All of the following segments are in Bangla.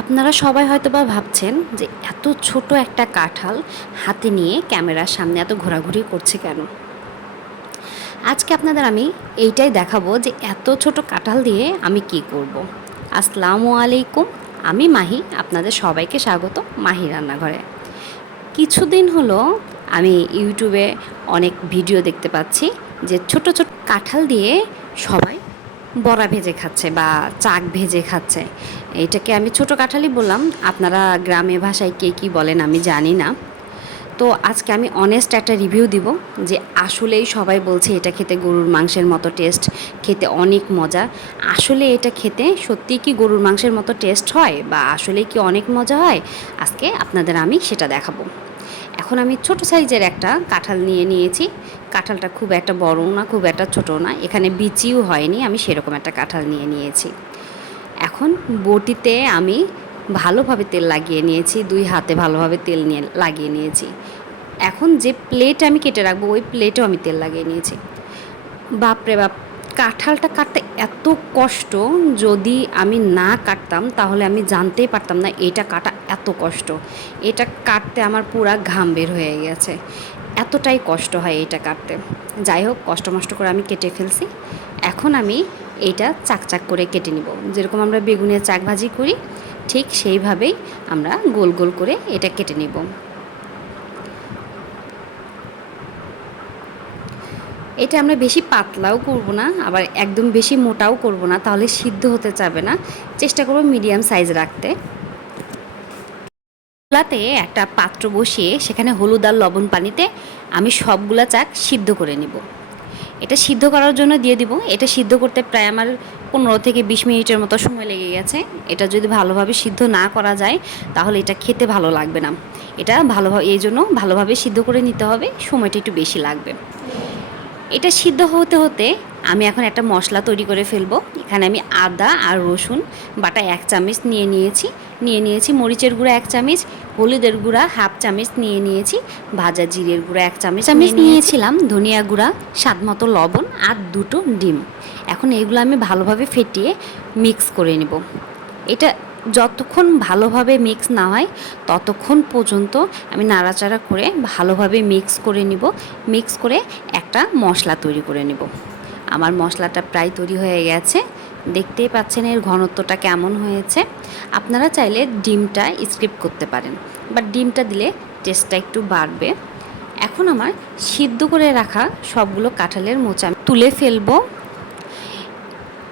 আপনারা সবাই হয়তোবা ভাবছেন যে এত ছোট একটা কাঁঠাল হাতে নিয়ে ক্যামেরার সামনে এত ঘোরাঘুরি করছে কেন। আজকে আপনাদের আমি এইটাই দেখাবো যে এত ছোট কাঁঠাল দিয়ে আমি কি করব। আসসালামু আলাইকুম, আমি মাহি, আপনাদের সবাইকে স্বাগত মাহি রান্নাঘরে। কিছুদিন হলো আমি ইউটিউবে অনেক ভিডিও দেখতে পাচ্ছি যে ছোট ছোট কাঁঠাল দিয়ে সবাই বড়া ভেজে খাচ্ছে বা চাক ভেজে খাচ্ছে। এটাকে আমি ছোট কাঁঠালই বললাম, আপনারা গ্রামে ভাষায় কে কী বলেন আমি জানি না। তো আজকে আমি অনেস্ট একটা রিভিউ দিব যে আসলেই সবাই বলছে এটা খেতে গরুর মাংসের মতো টেস্ট, খেতে অনেক মজা। আসলে এটা খেতে সত্যিই কি গরুর মাংসের মতো টেস্ট হয় বা আসলেই কি অনেক মজা হয়, আজকে আপনাদের আমি সেটা দেখাবো। এখন আমি ছোট সাইজের একটা কাঁঠাল নিয়ে নিয়েছি। কাঁঠালটা খুব একটা বড়ও না, খুব একটা ছোটও না, এখানে বিচিও হয়নি, আমি সেরকম একটা কাঁঠাল নিয়ে নিয়েছি। এখন বটিতে আমি ভালোভাবে তেল লাগিয়ে নিয়েছি, দুই হাতে ভালোভাবে তেল নিয়ে লাগিয়ে নিয়েছি। এখন যে প্লেট আমি কেটে রাখবো ওই প্লেটেও আমি তেল লাগিয়ে নিয়েছি। বাপরে বাপ, কাঁঠালটা কাটতে এত কষ্ট, যদি আমি না কাটতাম তাহলে আমি জানতেই পারতাম না এটা কাটা এত কষ্ট। এটা কাটতে আমার পুরা ঘাম বের হয়ে গেছে, এতটাই কষ্ট হয় এটা কাটতে। যাই হোক, কষ্ট মষ্ট করে আমি কেটে ফেলছি। এখন আমি এইটা চাক চাক করে কেটে নিব, যেরকম আমরা বেগুনের চাক ভাজি করি ঠিক সেইভাবেই আমরা গোল গোল করে এটা কেটে নেব। এটা আমরা বেশি পাতলাও করব না, আবার একদম বেশি মোটাও করব না, তাহলে সিদ্ধ হতে চাবে না। চেষ্টা করব মিডিয়াম সাইজ রাখতে। চুলাতে একটা পাত্র বসিয়ে সেখানে হলুদ আর লবণ পানিতে আমি সবগুলা চাক সিদ্ধ করে নিব। এটা সিদ্ধ করার জন্য দিয়ে দিব। এটা সিদ্ধ করতে প্রায় আমার 15 থেকে 20 মিনিটের মতো সময় লেগে গেছে। এটা যদি ভালোভাবে সিদ্ধ না করা যায় তাহলে এটা খেতে ভালো লাগবে না। এটা ভালোভাবে, এই জন্য ভালোভাবে সিদ্ধ করে নিতে হবে, সময়টা একটু বেশি লাগবে। এটা সিদ্ধ হতে হতে আমি এখন একটা মশলা তৈরি করে ফেলবো। এখানে আমি আদা আর রসুন বাটা 1 চামচ নিয়েছি মরিচের গুঁড়া 1 চামচ, হলুদের গুঁড়া হাফ চামচ নিয়েছি, ভাজা জিরের গুঁড়া 1 চামচ নিয়েছিলাম, ধনিয়া গুঁড়া, স্বাদ মতো লবণ আর 2টো ডিম। এখন এগুলো আমি ভালোভাবে ফেটিয়ে মিক্স করে নেব। এটা যতক্ষণ ভালোভাবে মিক্স না হয় ততক্ষণ পর্যন্ত আমি নাড়াচাড়া করে ভালোভাবে মিক্স করে নিব। মিক্স করে একটা মশলা তৈরি করে নেব। আমার মশলাটা প্রায় তৈরি হয়ে গেছে, দেখতেই পাচ্ছেন এর ঘনত্বটা কেমন হয়েছে। আপনারা চাইলে ডিমটা স্কিপ করতে পারেন, বাট ডিমটা দিলে টেস্টটা একটু বাড়বে। এখন আমার সিদ্ধ করে রাখা সবগুলো কাঁঠালের মোচা তুলে ফেলবো।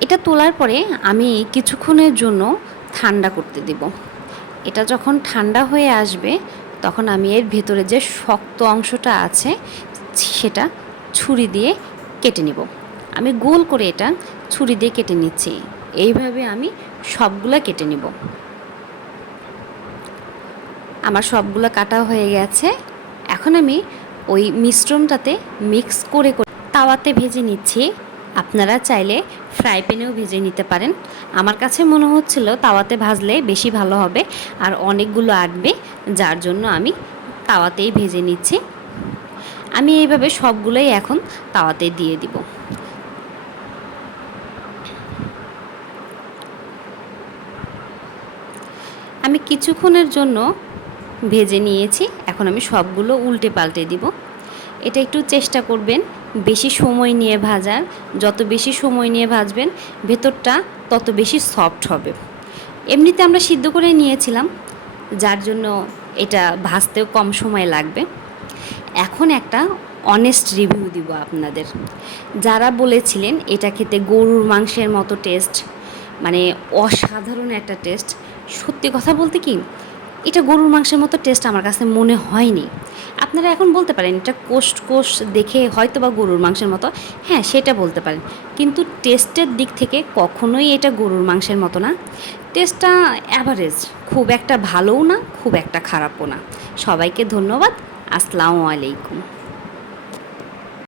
এটা তোলার পরে আমি কিছুক্ষণের জন্য ঠান্ডা করতে দেব। এটা যখন ঠান্ডা হয়ে আসবে তখন আমি এর ভেতরে যে শক্ত অংশটা আছে সেটা ছুরি দিয়ে কেটে নিব। আমি গোল করে এটা ছুরি দিয়ে কেটে নিচ্ছি। এইভাবে আমি সবগুলো কেটে নিব। আমার সবগুলো কাটা হয়ে গেছে। এখন আমি ওই মিশ্রণটাতে মিক্স করে তাওয়াতে ভেজে নিচ্ছি। আপনারা চাইলে ফ্রাই প্যানেও ভেজে নিতে পারেন। আমার কাছে মনে হচ্ছিল তাওয়াতে ভাজলে বেশি ভালো হবে আর অনেকগুলো আটবে, যার জন্য আমি তাওয়াতেই ভেজে নিচ্ছি। আমি এইভাবে সবগুলোই এখন তাওয়াতে দিয়ে দিব। আমি কিছুক্ষণের জন্য ভেজে নিয়েছি, এখন আমি সবগুলো উল্টে পাল্টে দিব। এটা একটু চেষ্টা করবেন বেশি সময় নিয়ে ভাজার। যত বেশি সময় নিয়ে ভাজবেন ভেতরটা তত বেশি সফট হবে। এমনিতে আমরা সিদ্ধ করে নিয়েছিলাম, যার জন্য এটা ভাজতেও কম সময় লাগবে। এখন একটা অনেস্ট রিভিউ দিব আপনাদের। যারা বলেছিলেন এটা খেতে গরুর মাংসের মতো টেস্ট, মানে অসাধারণ একটা টেস্ট, সত্যি কথা বলতে কি এটা গরুর মাংসের মতো টেস্ট আমার কাছে মনে হয়নি। আপনারা এখন বলতে পারেন এটা কোষ দেখে হয়তো বা গরুর মাংসের মতো, হ্যাঁ সেটা বলতে পারেন, কিন্তু টেস্টের দিক থেকে কখনোই এটা গরুর মাংসের মতো না। টেস্টটা অ্যাভারেজ, খুব একটা ভালোও না খুব একটা খারাপও না। সবাইকে ধন্যবাদ। আসসালামু আলাইকুম।